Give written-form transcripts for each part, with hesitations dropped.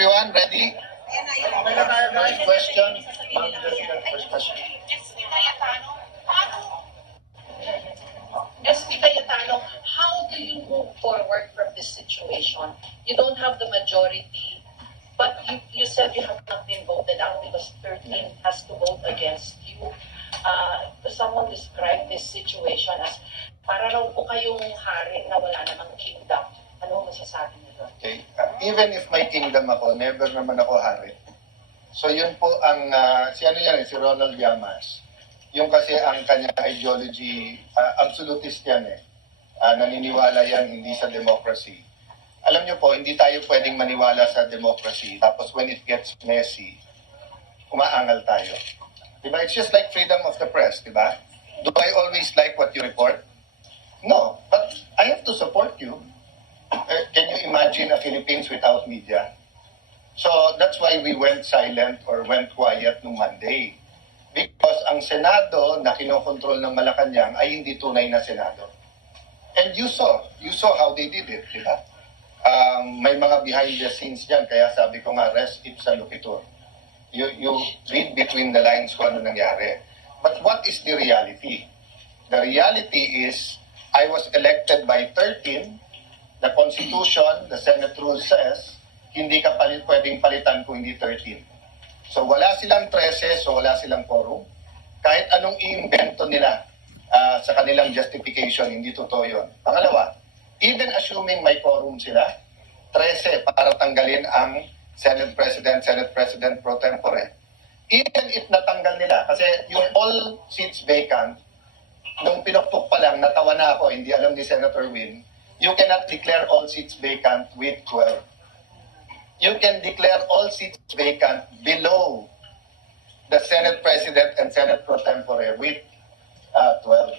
everyone ready? First question. First question. SP Cayetano, how do you move forward from this situation? You don't have the majority, but you said you have not been voted out because 13 has to vote against you. Someone described this situation as para raw po kayong hari na wala namang kingdom. Ano masasabi niyo doon? Okay. Even if may kingdom ako, never naman ako hari. So yun po ang, si Ronald Llamas. Yung kasi ang kanyang ideology, absolutist yan eh. Naniniwala yan hindi sa democracy. Alam niyo po, hindi tayo pwedeng maniwala sa democracy. Tapos when it gets messy, umaangal tayo. Diba? It's just like freedom of the press, diba? Do I always like what you report? No, but I have to support you. Can you imagine a Philippines without media? So that's why we went silent or went quiet nung Monday. Because ang Senado na kinokontrol ng Malacanang ay hindi tunay na Senado. And you saw how they did it, di ba? May mga behind the scenes dyan, kaya sabi ko nga, res ipsa loquitur. You read between the lines kung ano nangyari. But what is the reality? The reality is, I was elected by 13. The Constitution, the Senate rule says, hindi ka pwedeng palitan kung hindi 13. So wala silang 13, so wala silang quorum. Kahit anong i-invento nila sa kanilang justification, hindi totoo yun. Pangalawa, even assuming may quorum sila, 13 para tanggalin ang Senate President pro tempore. Even if natanggal nila, kasi yung all seats vacant, nung pinukpok pa lang, natawa na ako, hindi alam ni Senator Win, you cannot declare all seats vacant with 12. You can declare all seats vacant below the Senate President and Senate pro tempore with 12.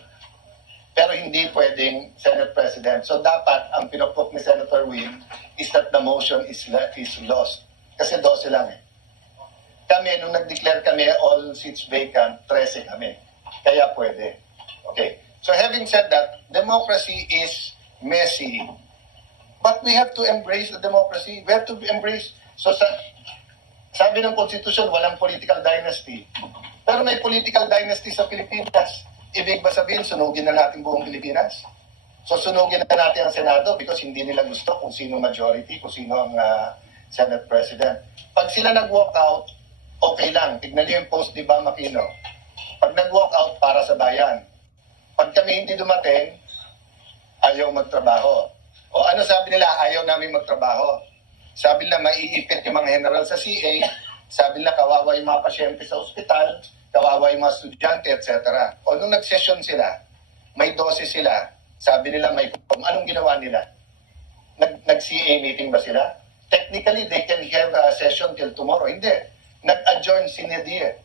Pero hindi pwedeng Senate President. So dapat ang pinupok ni Senator Win is that the motion is lost. Kasi 12 lang eh. Kami, nung nag-declare kami all seats vacant, 13 kami. Kaya pwede. Okay. So having said that, democracy is messy. But we have to embrace the democracy. We have to embrace. So sabi ng Constitution, walang political dynasty. Pero may political dynasty sa Pilipinas. Ibig ba sabihin, sunugin na natin buong Pilipinas? So sunugin na natin ang Senado because hindi nila gusto kung sino majority, kung sino ang Senate President. Pag sila nag-walk out, okay lang. Tignan niyo yung post ni Bam Aquino. Pag nag-walk out, para sa bayan. Pag kami hindi dumating, ayaw magtrabaho. O ano sabi nila? Ayaw namin magtrabaho. Sabi nila, maiipit yung mga general sa CA. Sabi nila, kawawa yung mga pasyente sa ospital. Kawawa yung mga estudyante, etc. O nung nag-session sila, may 12 sila. Sabi nila, may quorum. Anong ginawa nila? Nag-CA meeting ba sila? Technically, they can have a session till tomorrow. Hindi. Nag-adjourn sinedie.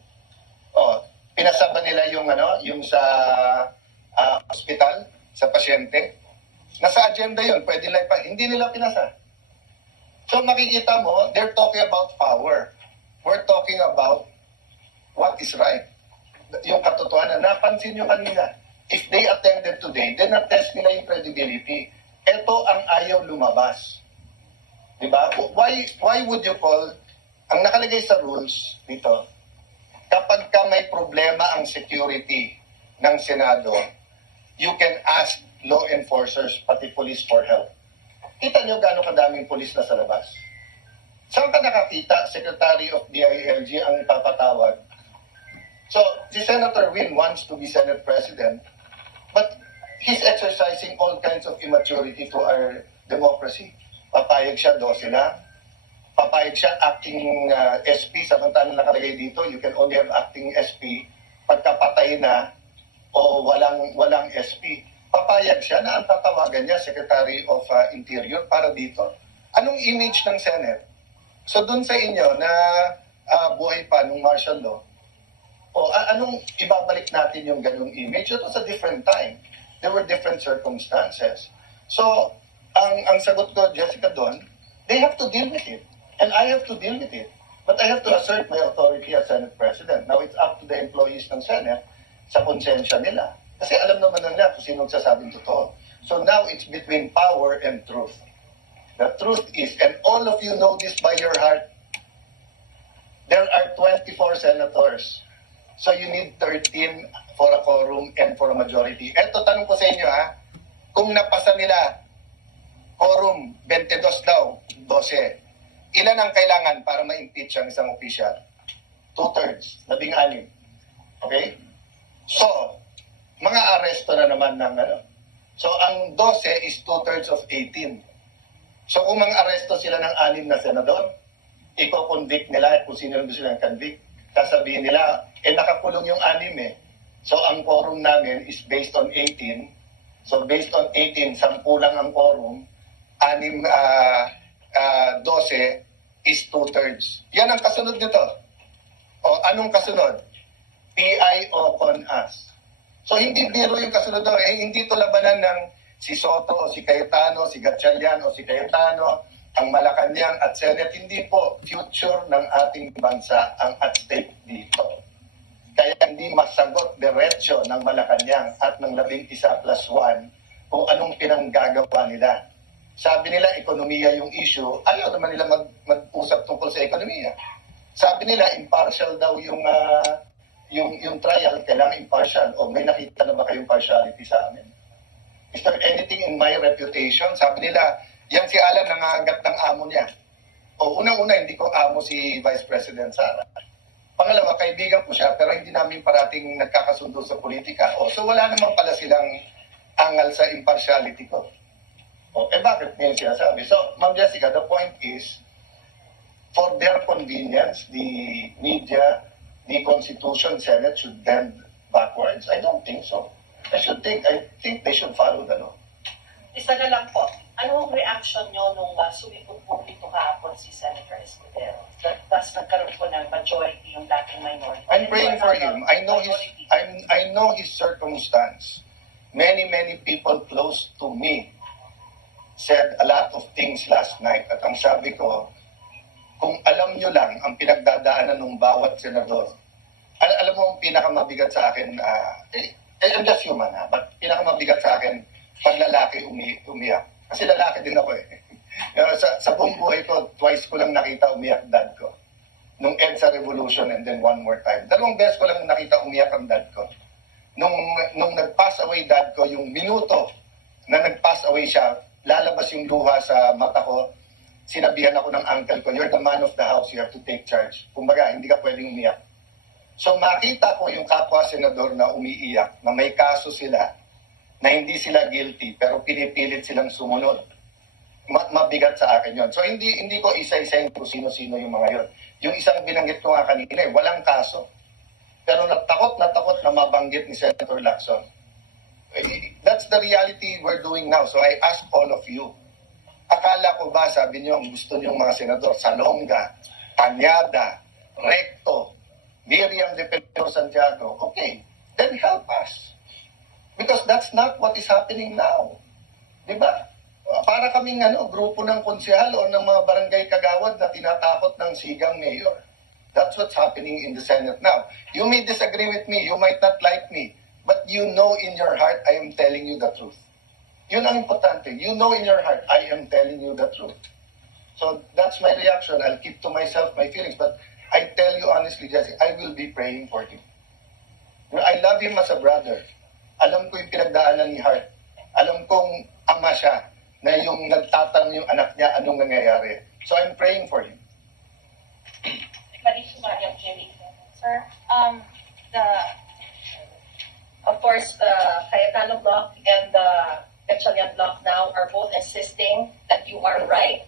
O, pinasaba nila yung sa ospital, sa pasyente. Nasa agenda yun, pwede nila hindi nila pinasa. So makikita mo, they're talking about power. We're talking about what is right. Yung katotohanan, napansin nyo kanina, if they attended today, then na-test nila yung credibility. Ito ang ayaw lumabas. Diba? Why would you call, ang nakalagay sa rules dito, kapag ka may problema ang security ng Senado, you can ask law enforcers, pati police for help. Kita nyo gaano kadaming police na sa labas. Saan ka nakakita, Secretary of DILG ang papatawag? So, si Senator Win wants to be Senate President, but he's exercising all kinds of immaturity to our democracy. Papayag siya, 12 lang. Papayag siya acting SP, samantalang nakalagay dito, you can only have acting SP pagkapatay na o walang SP. Papayag siya na ang tatawagan niya, Secretary of Interior, para dito. Anong image ng Senate? So dun sa inyo na buhay pa nung martial law, o anong ibabalik natin yung ganung image? It was a different time. There were different circumstances. So, ang sagot ko, Jessica, doon, they have to deal with it. And I have to deal with it. But I have to assert my authority as Senate President. Now, it's up to the employees ng Senate sa konsensya nila. Kasi alam naman nila kung sino sasabing totoo. So now, it's between power and truth. The truth is, and all of you know this by your heart, there are 24 senators. So you need 13 for a quorum and for a majority. Eto, tanong ko sa inyo ha, kung napasa nila, quorum 22 daw, 12, ilan ang kailangan para ma-impeach ang isang official? 2/3, 16. Okay? So, mga aresto na naman ng ano. So, ang 12 is 2/3 of 18. So, kung mga aresto sila ng 6 na senador, i-convict nila kung sino gusto silang convict. Sasabihin nila, nakakulong yung 6 eh. So, ang quorum namin is based on 18. So, based on 18, 10 lang ang quorum. 12 is 2/3. Yan ang kasunod nito. O, anong kasunod? PIO con us. So, hindi biro yung kasunod doon. Hindi ito labanan ng si Soto o si Cayetano, si Gatchalian o si Cayetano, ang Malacanang at Senate. Hindi po future ng ating bansa ang at stake dito. Kaya hindi masagot diretso ng Malacanang at ng 11+1 kung anong pinanggagawa nila. Sabi nila, ekonomiya yung issue. Ayaw naman nila mag-usap tungkol sa ekonomiya. Sabi nila, impartial daw yung trial. Kailangan impartial. O may nakita na ba kayong partiality sa amin? Is there anything in my reputation? Sabi nila, yan si Alan nangangagat ng amo niya. O unang-una, hindi ko amo si Vice President Sara. Pangalawa, kaibigan ko siya, pero hindi namin parating nagkakasundo sa politika. O, so wala naman pala silang angal sa impartiality ko. O, bakit ngayon sinasabi? So, Ma'am Jessica, the point is, for their convenience, the media, the Constitution, Senate should bend backwards. I don't think so. I think they should follow the law. Isa na lang po, anong reaction nyo nung sumipot publiko kahapon si Senator Escudero? Tapos nagkaroon po ng majority yung dating minority. I'm praying for him. I know his circumstance. Many people close to me said a lot of things last night. At ang sabi ko, kung alam nyo lang ang pinagdadaanan ng bawat senador, alam mo ang pinakamabigat sa akin, I'm just human but pinakamabigat sa akin, pag lalaki umiyak. Kasi lalaki din ako eh. sa buong buhay ko, twice ko lang nakita umiyak dad ko. Nung EDSA Revolution and then one more time. 2 beses ko lang nakita umiyak ang dad ko. Nung nag-pass away dad ko, yung minuto na nag-pass away siya, lalabas yung luha sa mata ko, sinabihan ako ng uncle ko, you're the man of the house, you have to take charge. Kumbaga, hindi ka pwedeng umiyak. So makita ko yung kapwa senador na umiiyak, na may kaso sila, na hindi sila guilty, pero pinipilit silang sumunod. Mabigat sa akin yon. So hindi ko isa-isahin kung sino-sino yung mga yon. Yung isang binanggit ko nga kanina, walang kaso. Pero natakot na mabanggit ni Senator Lacson. That's the reality we're doing now. So I ask all of you, akala ko ba, sabi niyo, ang gusto niyong mga senador, Salonga, Tanyada, Recto, Miriam de Pedro Santiago, okay, then help us. Because that's not what is happening now. Diba? Para kaming grupo ng konsehal o ng mga barangay kagawad na tinatakot ng sigang mayor. That's what's happening in the Senate now. You may disagree with me, you might not like me, but you know in your heart, I am telling you the truth. Yun ang importante. You know in your heart, I am telling you the truth. So that's my reaction. I'll keep to myself my feelings. But I tell you honestly, Jesse, I will be praying for him. I love him as a brother. Alam ko yung pinagdaanan ni Hart. Alam kong ama siya na yung nagtatanong yung anak niya anong nangyayari. So I'm praying for him. Sir, Of course, the Cayetano block and the Gatchalian block now are both insisting that you are right.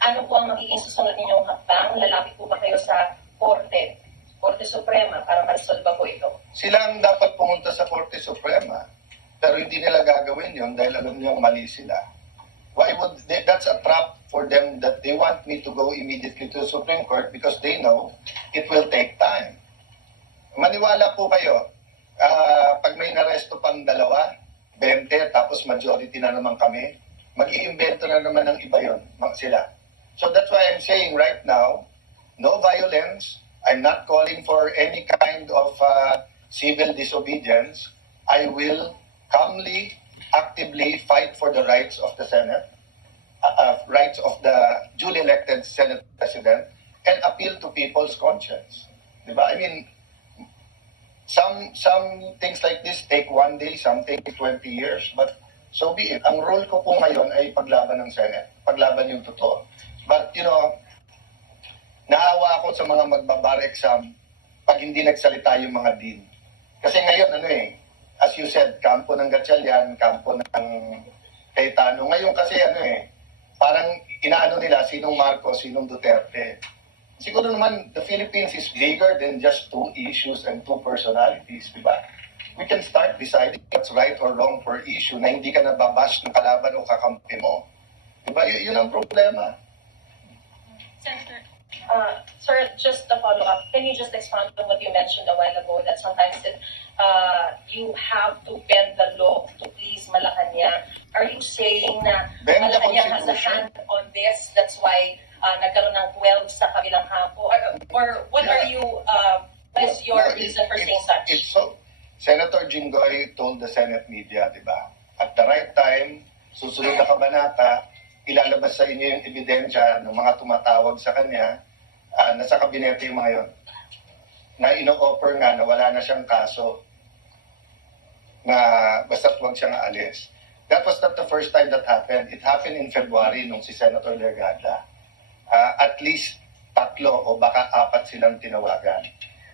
Ano po ang magiging susunod ninyong hakbang? Lalapit po ba kayo sa Korte Suprema para ma-resolve po ito? Sila ang dapat pumunta sa Korte Suprema. Pero hindi nila gagawin yun dahil alam niyang mali sila. That's a trap for them that they want me to go immediately to the Supreme Court because they know it will take time. Maniwala po kayo, pag may naresto pang 2, 20, tapos majority na naman kami, mag-iimbento na naman ng iba yun, sila. So that's why I'm saying right now, no violence. I'm not calling for any kind of civil disobedience. I will calmly, actively fight for the rights of the Senate. rights of the duly elected Senate President and appeal to people's conscience. Diba? I mean, some things like this take one day, some take 20 years, but so be it. Ang role ko po ngayon ay paglaban ng Senate, paglaban yung totoo. But, naawa ako sa mga magbabar exam pag hindi nagsalita yung mga dean. Kasi ngayon, as you said, kampo ng Gatchalian, kampo ng Cayetano. Ngayon kasi, parang inaano nila sinong Marcos, sinong Duterte. Siguro naman, the Philippines is bigger than just two issues and two personalities, di ba? We can start deciding what's right or wrong per issue na hindi ka nababash ng kalaban o kakampi mo. Di ba? Yun ang problema. Senator. Sir, just a follow-up. Can you just expound on what you mentioned a while ago that sometimes you have to bend the law to please Malacanang? Are you saying na Bend the Malacanang has a Constitution? hand on this? That's why nagkaroon ng 12 sa kabilang kampo? Or what Yeah. are you, what is your No, reason for saying such? It's so. Senator Jinggoy told the Senate media, di ba? At the right time, susunod na kabanata, ilalabas sa inyo yung ebidensya ng mga tumatawag sa kanya, nasa kabinete yung mga yon, na ino-offer nga na wala na siyang kaso, na basta't huwag siyang aalis. That was not the first time that happened. It happened in February nung si Senator Legada. At least 3 o baka 4 silang tinawagan.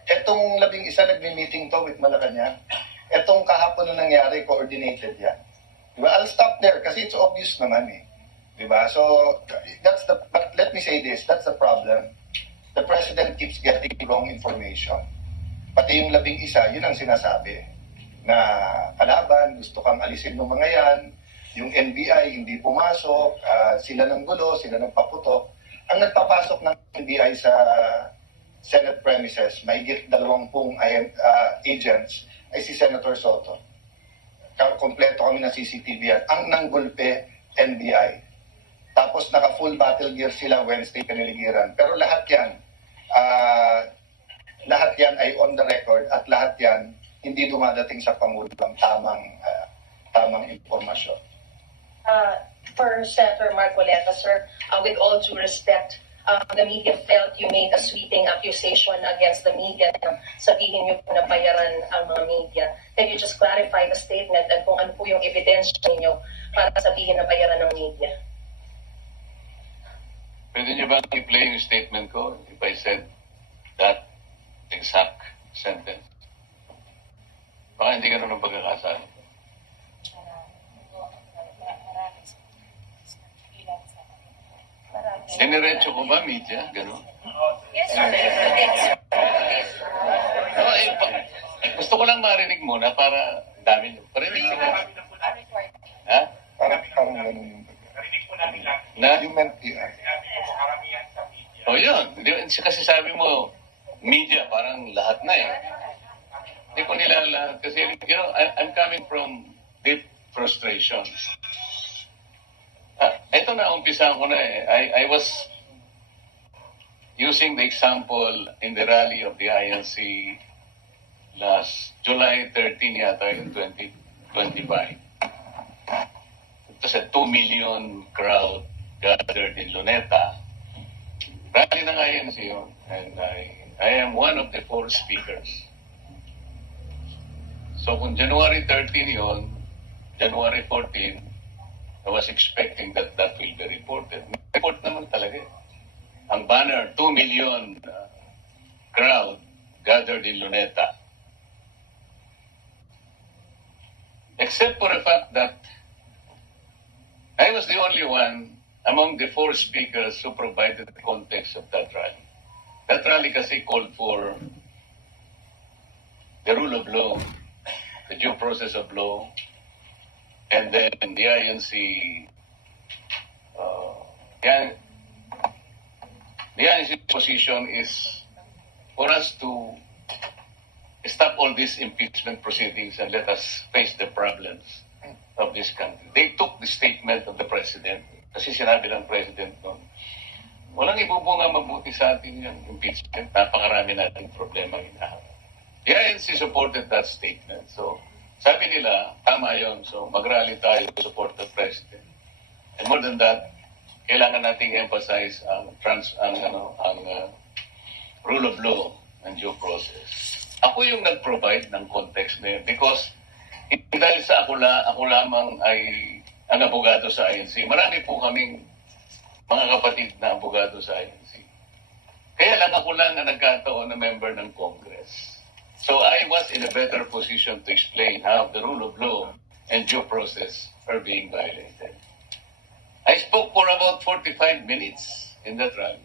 Etong 11 nagmi-meeting to with Malacanang. Etong kahapon na nangyari, coordinated yan. Diba? I'll stop there kasi it's obvious naman eh. Diba? So, but let me say this, that's the problem. The President keeps getting wrong information. Pati yung 11, yun ang sinasabi. Na kalaban, gusto kang alisin ng mga yan, yung NBI hindi pumasok, sila ng gulo, sila ng paputok. Ang nagpapasok ng NBI sa Senate premises, mahigit 20 agents, ay si Senator Soto. Kompleto kami ng CCTV yan. Ang nanggulpe, NBI. Tapos naka-full battle gear sila Wednesday piniligiran. Pero lahat yan ay on the record at lahat yan hindi dumadating sa Pangulo ng tamang impormasyon. For Senator Marcoleta, sir, with all due respect, the media felt you made a sweeping accusation against the media na sabihin niyo po na bayaran ang mga media. Can you just clarify the statement at kung ano po yung ebidensya niyo para sabihin na bayaran ng media? Pwede niyo ba i-play yung statement ko if I said that exact sentence? Baka hindi ganun ang pagkakasali. Diniretso ko ba, media? Ganun? Yes, sir. No, gusto ko lang marinig muna para dami nyo. Parinig sila. Ha? Parang ganun. Na? You meant PR. O yun. Kasi sabi mo, media, parang lahat na eh. Hindi ko nila lahat. Kasi, I'm coming from deep frustration. Ito na, umpisahan ko na eh. I was using the example in the rally of the INC last July 13 yata in 2025. It was a 2 million crowd gathered in Luneta. Rally ng INC yun. And I am one of the 4 speakers. So kung January 13 yun, January 14, I was expecting that will be reported. Report naman talaga eh. Ang banner, 2 million crowd gathered in Luneta. Except for the fact that I was the only one among the 4 speakers who provided the context of that rally. That rally kasi called for the rule of law, the due process of law, and then the INC, the INC position is for us to stop all these impeachment proceedings and let us face the problems of this country. They took the statement of the President, kasi sinabi ng President noon, walang ibubunga mabuti sa atin yung impeachment. Napakarami nating problema hinaharap. The INC supported that statement. So, sabi nila, tama yun. So, mag-rally tayo to support the President. And more than that, kailangan nating emphasize ang rule of law and due process. Ako yung nag-provide ng context na yun because hindi dahil sa ako lamang ay ang abogado sa INC. Marami po kaming mga kapatid na abogado sa INC. Kaya lang ako lang na nagkataon na member ng Congress. So I was in a better position to explain how the rule of law and due process are being violated. I spoke for about 45 minutes in that rally.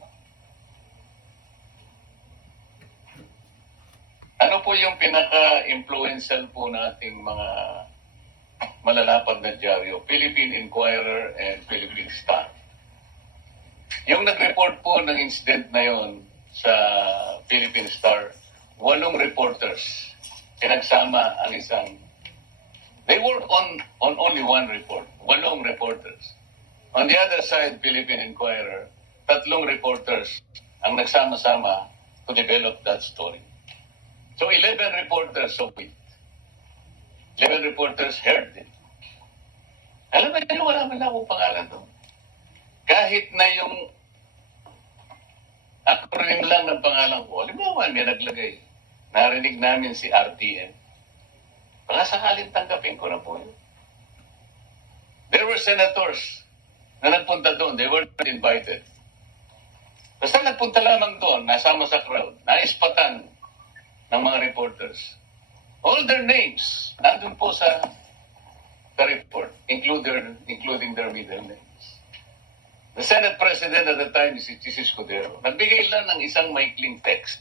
Ano po yung pinaka-influential po nating mga malalapad na dyaryo? Philippine Inquirer and Philippine Star. Yung nag-report po ng incident na yon sa Philippine Star, 8 reporters. Pinagsama ang isang... They work on only one report. 8 reporters. On the other side, Philippine Inquirer, 3 reporters ang nagsama-sama to develop that story. So 11 reporters saw it. 11 reporters heard it. Alam mo niyo, wala man akong pangalan doon. Kahit na yung acronym lang ng pangalan ko, halimbawa may naglagay. Narinig namin si RTM. Baka sakaling tanggapin ko na po yun. There were senators na nagpunta doon. They were not invited. Basta nagpunta lamang doon, nasama sa crowd, naispatan ng mga reporters. All their names, nandun po sa report, including their middle names. The Senate President at the time is si Escudero. Nagbigay lang ng isang maikling text.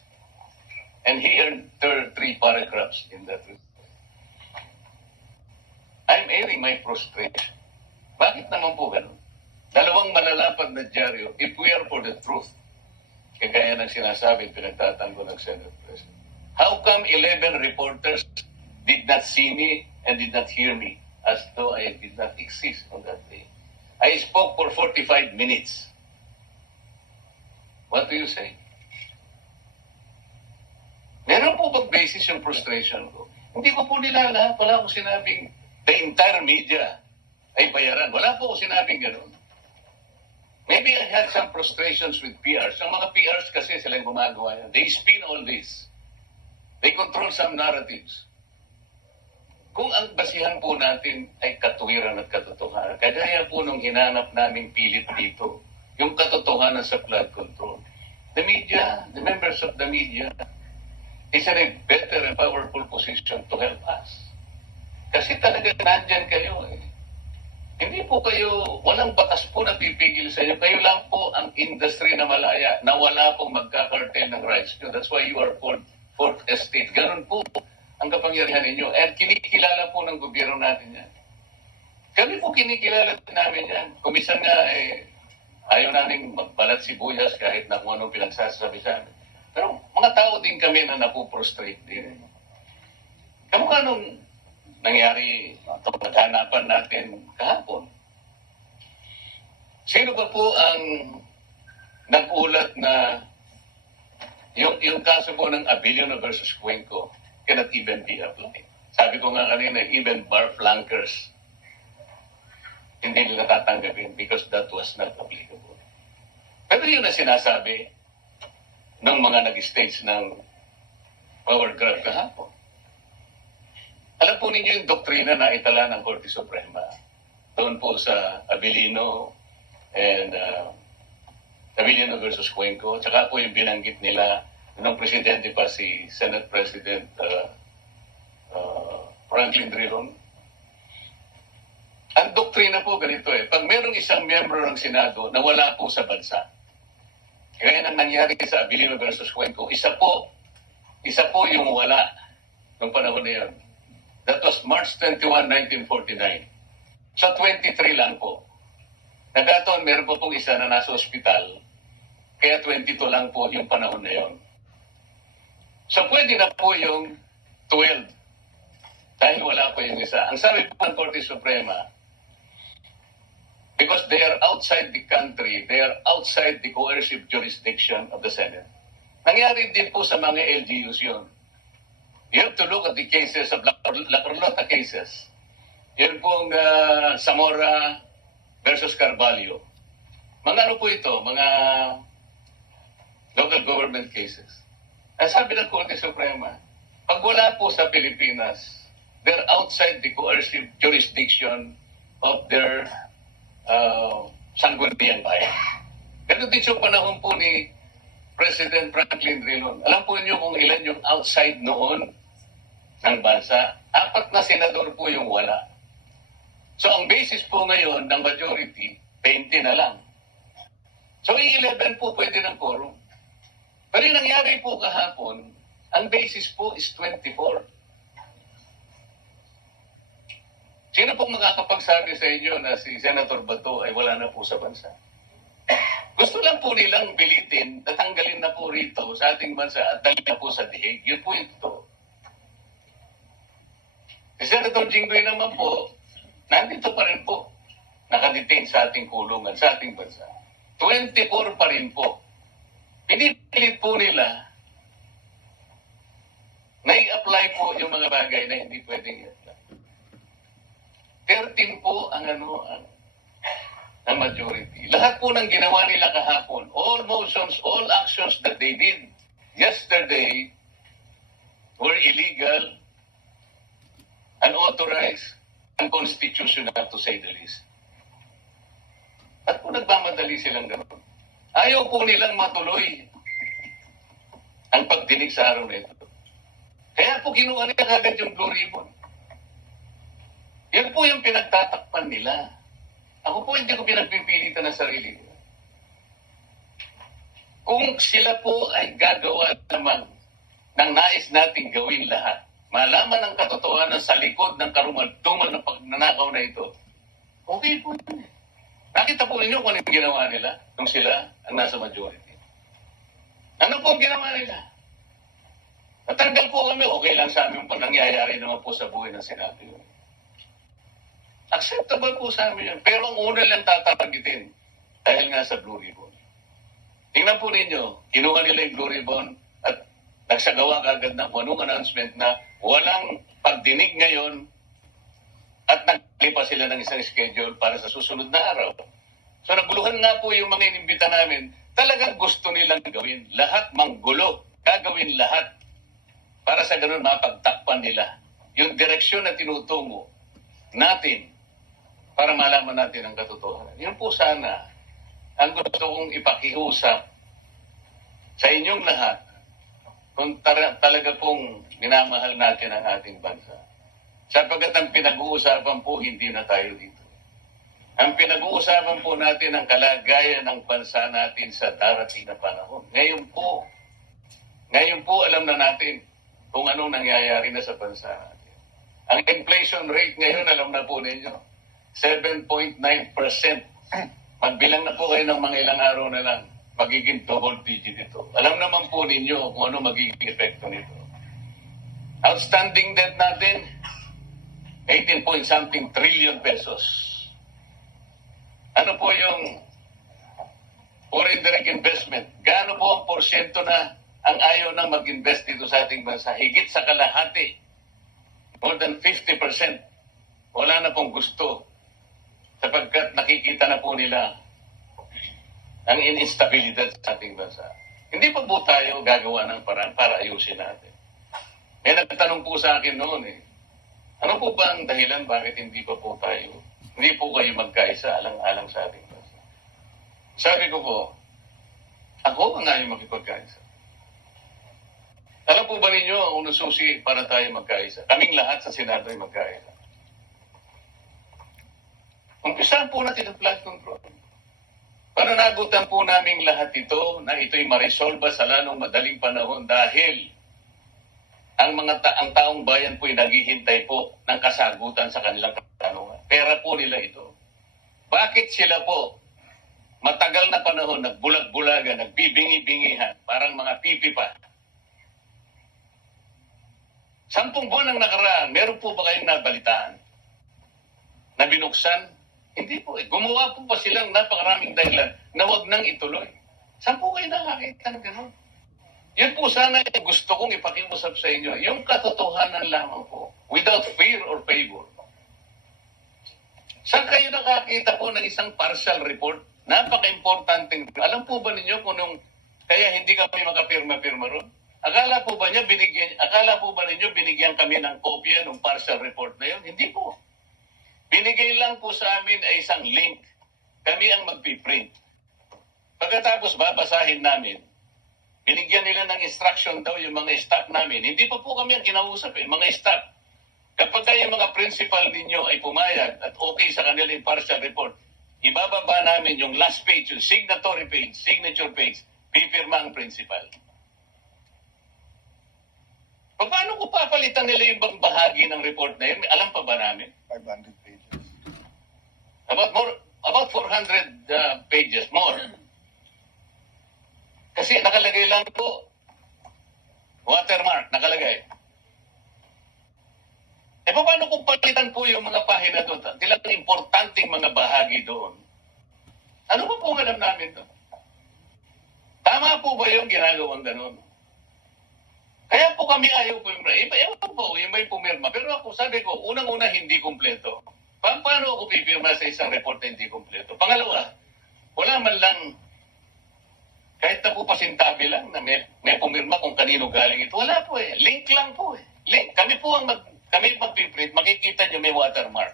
And he earned 3 paragraphs in that report. I'm airing my frustration. Bakit naman po ganun? 2 malalapad na dyaryo, if we are for the truth, kagaya ng sinasabi, pinagtatanggol ng Senate President. How come 11 reporters did not see me and did not hear me as though I did not exist on that day? I spoke for 45 minutes. What do you say? Meron po bang basis yung frustration ko? Hindi ko po nilala. Wala akong sinabing the entire media ay bayaran. Wala po akong sinabing gano'n. Maybe I had some frustrations with PRs. Ang mga PRs kasi silang gumagawa yan. They spin all this. They control some narratives. Kung ang basihan po natin ay katuwiran at katotohanan, kagaya po nung hinanap naming pilit dito, yung katotohanan sa flood control. The media, the members of the media, is in a better and powerful position to help us. Kasi talaga nandyan kayo eh. Hindi po kayo, walang batas po na pipigil sa inyo. Kayo lang po ang industry na malaya na wala pong magkakartel ng rights nyo. That's why you are called Fourth Estate. Ganun po ang kapangyarihan ninyo. At kinikilala po ng gobyerno natin yan. Kami po kinikilala namin yan. Kumisan nga, ayaw namin magbalat sibuyas kahit na kung anong pinagsasabi sa amin. Pero mga tao din kami na napuprostrate din. Kamukha nung nangyari itong naghanapan natin kahapon. Sino ba po ang nag-ulat na yung kaso po ng Abilino versus Cuenco cannot even be applied? Sabi ko nga kanina, even bar flankers hindi nila tatanggapin because that was not applicable. Pero yun na sinasabi ng mga nag-stage ng power grab kahapon. Alam po ninyo yung doktrina na itala ng Korte Suprema doon po sa Abilino and Abilino versus Cuenco. Tsaka po yung binanggit nila ng presidente pa si Senate President Franklin Drilon. Ang doktrina po ganito eh. Pag merong isang miyembro ng Senado na wala po sa bansa, kaya nang nangyari sa Abilino versus Cuenco, isa po yung wala noong panahon na yun. That was March 21, 1949. Sa 23 lang po. Nagkataon, meron po pong isa na nasa ospital, kaya 22 lang po yung panahon na yun. So pwede na po yung 12 dahil wala po yung isa. Ang sabi po ng Korte Suprema, because they are outside the country, they are outside the coercive jurisdiction of the Senate. Nangyari din po sa mga LGUs yun. You have to look at the cases of La Carlota cases. Yun pong Zamora versus Carvalho. Mga ano po ito, mga local government cases. Ang sabi ng Korte Suprema, pag wala po sa Pilipinas, they're outside the coercive jurisdiction of their sangguniang bayan. Ganun din yung panahon po ni President Franklin Drilon. Alam po niyo kung ilan yung outside noon ng bansa? 4 na senador po yung wala. So ang basis po ngayon ng majority, 20 na lang. So 11 po pwede ng quorum. Pero yung nangyari po kahapon, ang basis po is 24. Sino pong makakapagsabi sa inyo na si Senator Bato ay wala na po sa bansa? Gusto lang po nilang pilitin, tatanggalin na po rito sa ating bansa at dalhin na po sa dihig. Yun po ito. Si Senator Jinggoy naman po, nandito pa rin po. Nakadetain sa ating kulungan, sa ating bansa. 24 pa rin po. Pinipilit po nila na i-apply po yung mga bagay na hindi pwedeng i-apply. 13 po ang ang majority. Lahat po ng ginawa nila kahapon, all motions, all actions that they did yesterday were illegal, unauthorized, unconstitutional to say the least. At po nagmamadali silang gano'n. Ayaw po nilang matuloy ang pagdinig sa araw na ito. Kaya po kinuha nila agad yung Blue Ribbon. Yan po yung pinagtatakpan nila. Ako po hindi ko pinagpipilitan ng sarili ko. Kung sila po ay gagawa naman ng nais nating gawin lahat, malaman ang katotohanan sa likod ng karumalduman ng pagnanakaw na ito, okay po yun. Nakita po ninyo kung ano yung ginawa nila nung sila ang nasa majority. Ano po ang ginawa nila? Natanggal po kami, okay lang sa amin po, nangyayari naman po sa buhay ng Senado yun. Acceptable po sa amin yun. Pero ang una lang tataragitin dahil nga sa Blue Ribbon. Tingnan po ninyo, kinuha nila yung Blue Ribbon at nagsagawa kagad ng anong announcement na walang pagdinig ngayon at naglipa sila ng isang schedule para sa susunod na araw. So naguluhan nga po yung mga inimbita namin, talagang gusto nilang gawin. Lahat manggulo, gagawin lahat para sa ganun mapagtakpan nila yung direksyon na tinutungo natin para malaman natin ang katotohanan. Yun po sana ang gusto kong ipakiusap sa inyong lahat kung talaga pong minamahal natin ang ating bansa. Sapagkat ang pinag-uusapan po, hindi na tayo dito. Ang pinag-uusapan po natin ang kalagayan ng bansa natin sa darating na panahon. Ngayon po alam na natin kung anong nangyayari na sa bansa natin. Ang inflation rate ngayon, alam na po ninyo, 7.9%. Magbilang na po kayo ng mga ilang araw na lang, magiging double digit ito. Alam naman po ninyo kung ano magiging epekto nito. Outstanding debt natin, 18 point something trillion pesos. Ano po yung foreign direct investment? Gaano po ang porsyento na ang ayaw na mag-invest dito sa ating bansa? Higit sa kalahati. More than 50%. Wala na pong gusto sapagkat nakikita na po nila ang instabilidad sa ating bansa. Hindi pa po tayo gagawa ng paraan para ayusin natin. May nagtanong po sa akin noon ano po ba ang dahilan bakit hindi po kayo magkaisa alang-alang sa ating bansa? Sabi ko po, ako ang ayaw makipagkaisa. Alam po ba ninyo ang unang susi para tayo magkaisa? Kaming lahat sa Senado ay magkaisa. Umpisahan po natin ang flood control. Para nagutan po naming lahat ito na ito'y maresolba sa lalong madaling panahon dahil ang taong bayan po'y naghihintay po ng kasagutan sa kanilang katanungan. Pera po nila ito. Bakit sila po matagal na panahon nagbulag-bulagan, nagbibingi-bingihan, parang mga pipi pa? 10 buwan ang nakaraan, meron po ba kayong nabalitaan na binuksan? Hindi po. Gumawa po pa silang napakaraming dahilan na wag nang ituloy. Saan po kayo nakakita ng gano'n? Yun po sana yung gusto kong ipakiusap sa inyo. Yung katotohanan lamang po, without fear or favor. Saan kayo nakakita po ng isang partial report Napaka-importante. Alam po ba ninyo kung nung kaya hindi kami makapirma-pirma ron? Akala po ba ninyo binigyan kami ng kopya ng partial report na yun? Hindi po. Binigay lang po sa amin ay isang link. Kami ang magpiprint. Pagkatapos babasahin namin, binigyan nila ng instruction daw yung mga staff namin. Hindi pa po kami ang kinausap mga staff. Kapag yung mga principal ninyo ay pumayag at okay sa kanila yung partial report, ibababa namin yung last page, yung signatory page, signature page, pipirma ang principal. Paano ko papalitan nila yung bang bahagi ng report na yun? Alam pa ba namin? 500 pages. About 400 pages, more. Kasi nakalagay lang po, watermark, nakalagay. Paano kung palitan po yung mga pahina doon? Tilang importanteng mga bahagi doon. Ano ba po alam namin doon? Tama po ba yung ginagawang ganun? Kaya po kami ayaw po yung ewan po, yung may pumirma. Pero ako sabi ko, unang-una hindi kumpleto. Paano ako pipirma sa isang report na hindi kumpleto? Pangalawa, wala man lang, kahit na po pasintabi lang na may pumirma kung kanino galing ito. Wala po eh. Link lang po eh. Link. Kami magpiprint, makikita nyo may watermark.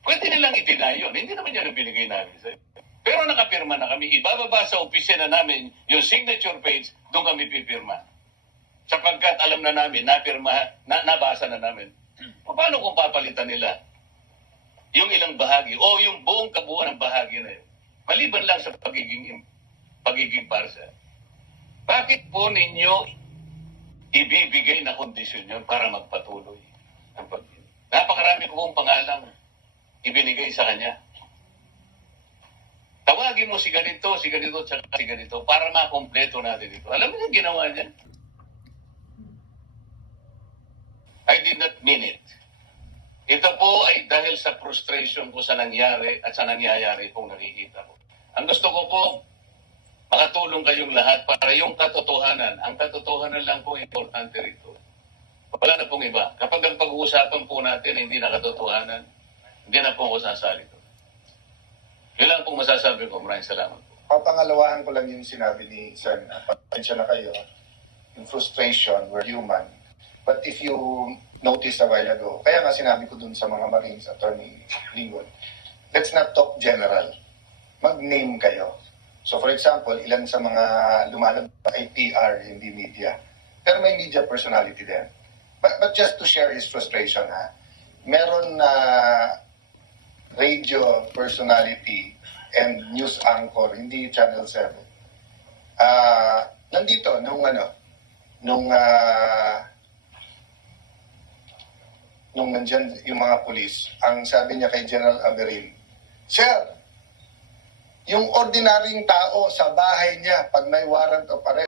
Pwede nilang itinay yun. Hindi naman yan ang binigay namin sa'yo. Pero nakapirma na kami. Ibababa sa opisina namin yung signature page, doon kami pipirma. Sapagkat alam na namin, nabasa na namin. Paano kung papalitan nila yung ilang bahagi o yung buong kabuuan ng bahagi na yun? Maliban lang sa pagiging parsa. Bakit po ninyo ibibigay na kondisyon yun para magpatuloy? Napakarami ko pong pangalang ibinigay sa kanya. Tawagin mo si ganito, tsaka si ganito para makompleto natin ito. Alam mo yung ginawa niya? I did not mean it. Ito po ay dahil sa frustration ko sa nangyari at sa nangyayari pong nakikita ko. Ang gusto ko po, makatulong kayong lahat para yung katotohanan. Ang katotohanan lang po importante rito. Wala na pong iba. Kapag ang pag-uusapan po natin hindi na katotohanan, hindi na po ako sasalito. Yun lang pong masasabi ko. Maraming salamat po. Papangalawahan ko lang yung sinabi ni Sen. Pasensya na kayo. Yung frustration, we're human. But if you noticed a while ago, kaya nga sinabi ko dun sa mga Marines, Attorney Lingol, let's not talk general. Mag-name kayo. So for example, ilan sa mga lumalabas ay PR, hindi media. Pero may media personality din. But just to share his frustration, meron na radio personality and news anchor, hindi Channel 7. Nandito, nung nandyan yung mga pulis, ang sabi niya kay General Aberin, Sir, yung ordinaryong tao sa bahay niya, pag may warrant of arrest,